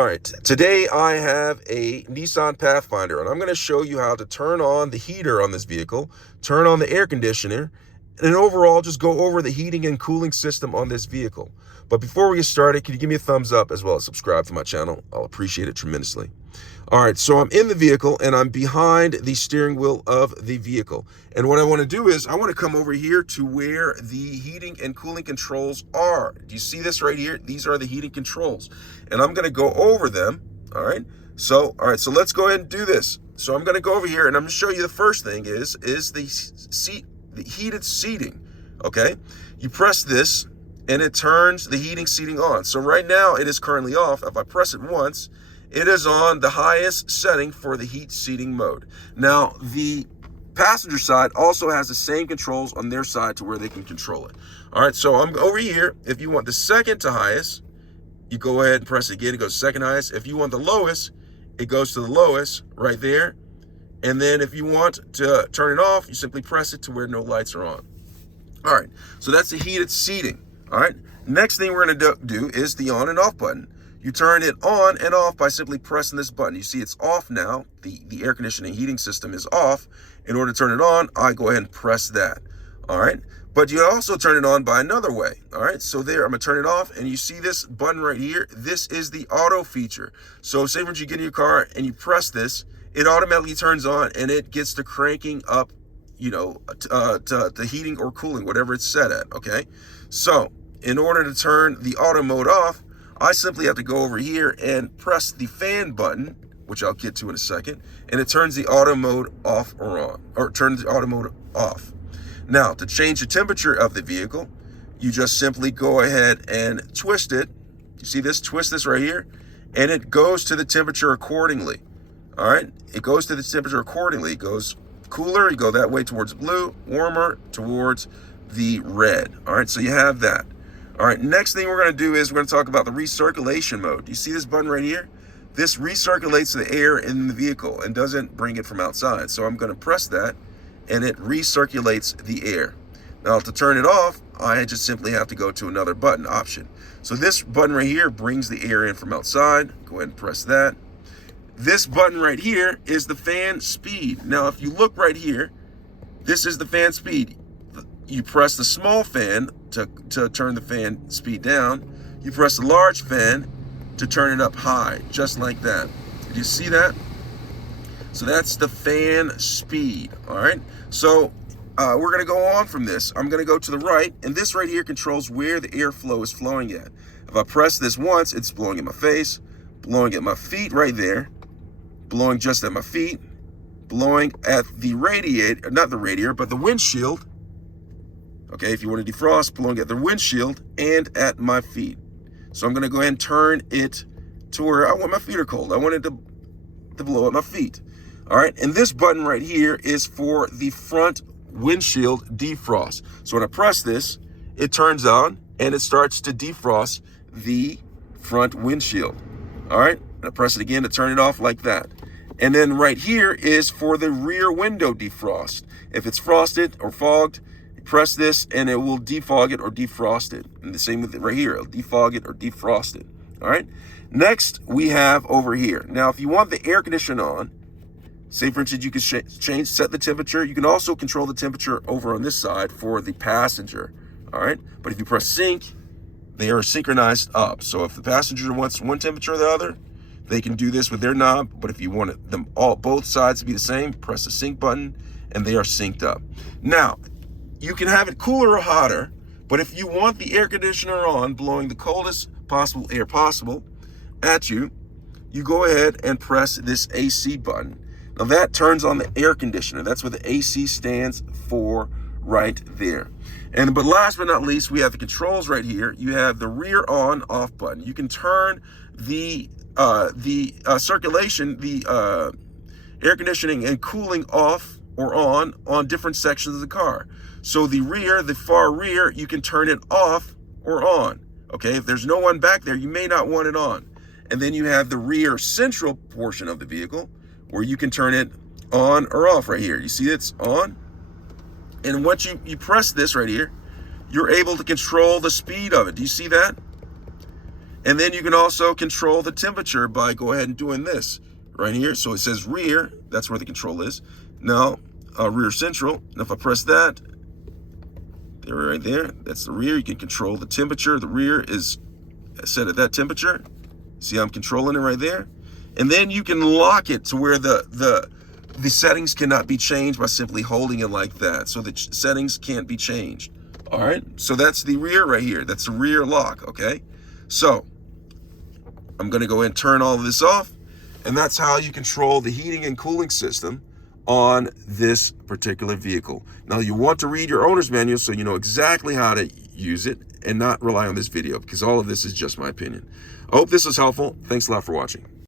All right, today I have a Nissan Pathfinder, and I'm going to show you how to turn on the heater on this vehicle, turn on the air conditioner, and overall just go over the heating and cooling system on this vehicle. But before we get started, can you give me a thumbs up as well as subscribe to my channel? I'll appreciate it tremendously. All right, so I'm in the vehicle and I'm behind the steering wheel of the vehicle. And what I want to do is I want to come over here to where the heating and cooling controls are. Do you see this right here? These are the heating controls. And I'm going to go over them. All right, so let's go ahead and do this. So I'm going to go over here and I'm going to show you the first thing is the heated seating. Okay, you press this and it turns the heating seating on. So right now it is currently off. If I press it once, it is on the highest setting for the heat seating mode. Now, the passenger side also has the same controls on their side to where they can control it. All right, so I'm over here. If you want the second to highest, you go ahead and press it again. It goes second highest. If you want the lowest, it goes to the lowest right there. And then if you want to turn it off, you simply press it to where no lights are on. All right, so that's the heated seating. All right, next thing we're gonna do is the on and off button. You turn it on and off by simply pressing this button. You see it's off now. The air conditioning heating system is off. In order to turn it on, I go ahead and press that. All right. But you also turn it on by another way. All right. So there, I'm going to turn it off. And you see this button right here. This is the auto feature. So say when you get in your car and you press this, it automatically turns on and it gets to cranking up, to heating or cooling, whatever it's set at. Okay. So in order to turn the auto mode off, I simply have to go over here and press the fan button, which I'll get to in a second, and it turns the auto mode off or on, or turns the auto mode off. Now, to change the temperature of the vehicle, you just simply go ahead and twist it. You see this? Twist this right here, and it goes to the temperature accordingly. All right? It goes to the temperature accordingly. It goes cooler, you go that way towards blue, warmer towards the red. All right, so you have that. All right, next thing we're going to do is we're going to talk about the recirculation mode. You see this button right here? This recirculates the air in the vehicle and doesn't bring it from outside. So I'm going to press that and it recirculates the air. Now to turn it off, I just simply have to go to another button option. So this button right here brings the air in from outside. Go ahead and press that. This button right here is the fan speed. Now if you look right here, this is the fan speed. You press the small fan to turn the fan speed down. You press the large fan to turn it up high, just like that. Did you see that? So that's the fan speed, all right? So we're gonna go on from this. I'm gonna go to the right, and this right here controls where the airflow is flowing at. If I press this once, it's blowing at my face, blowing at my feet right there, blowing just at my feet, blowing at the radiator, not the radiator, but the windshield. Okay, if you want to defrost, blowing at the windshield and at my feet. So I'm going to go ahead and turn it to where I want my feet are cold. I want it to blow at my feet. All right, and this button right here is for the front windshield defrost. So when I press this, it turns on and it starts to defrost the front windshield. All right, and I press it again to turn it off like that. And then right here is for the rear window defrost. If it's frosted or fogged, press this and it will defog it or defrost it. And the same with it right here, it'll defog it or defrost it. All right. Next we have over here. Now, if you want the air conditioner on, say for instance, you can set the temperature. You can also control the temperature over on this side for the passenger. All right. But if you press sync, they are synchronized up. So if the passenger wants one temperature or the other, they can do this with their knob. But if you want them both sides to be the same, press the sync button and they are synced up. Now, you can have it cooler or hotter, but if you want the air conditioner on, blowing the coldest possible air possible at you, you go ahead and press this AC button. Now that turns on the air conditioner. That's what the AC stands for right there. But last but not least, we have the controls right here. You have the rear on off button. You can turn the circulation, the air conditioning and cooling off or on different sections of the car. So the far rear, you can turn it off or on. Okay, if there's no one back there, you may not want it on. And then you have the rear central portion of the vehicle where you can turn it on or off right here. You see it's on. And once you press this right here, you're able to control the speed of it. Do you see that? And then you can also control the temperature by go ahead and doing this right here. So it says rear, that's where the control is. Now, rear central, and if I press that, there, right there, that's the rear. You can control the temperature. The rear is set at that temperature. See, I'm controlling it right there. And then you can lock it to where the settings cannot be changed by simply holding it like that. So the settings can't be changed. All right, so that's the rear right here. That's the rear lock, okay? So I'm gonna go ahead and turn all of this off, and that's how you control the heating and cooling system on this particular vehicle. Now you want to read your owner's manual so you know exactly how to use it and not rely on this video, because all of this is just my opinion. I hope this was helpful. Thanks a lot for watching.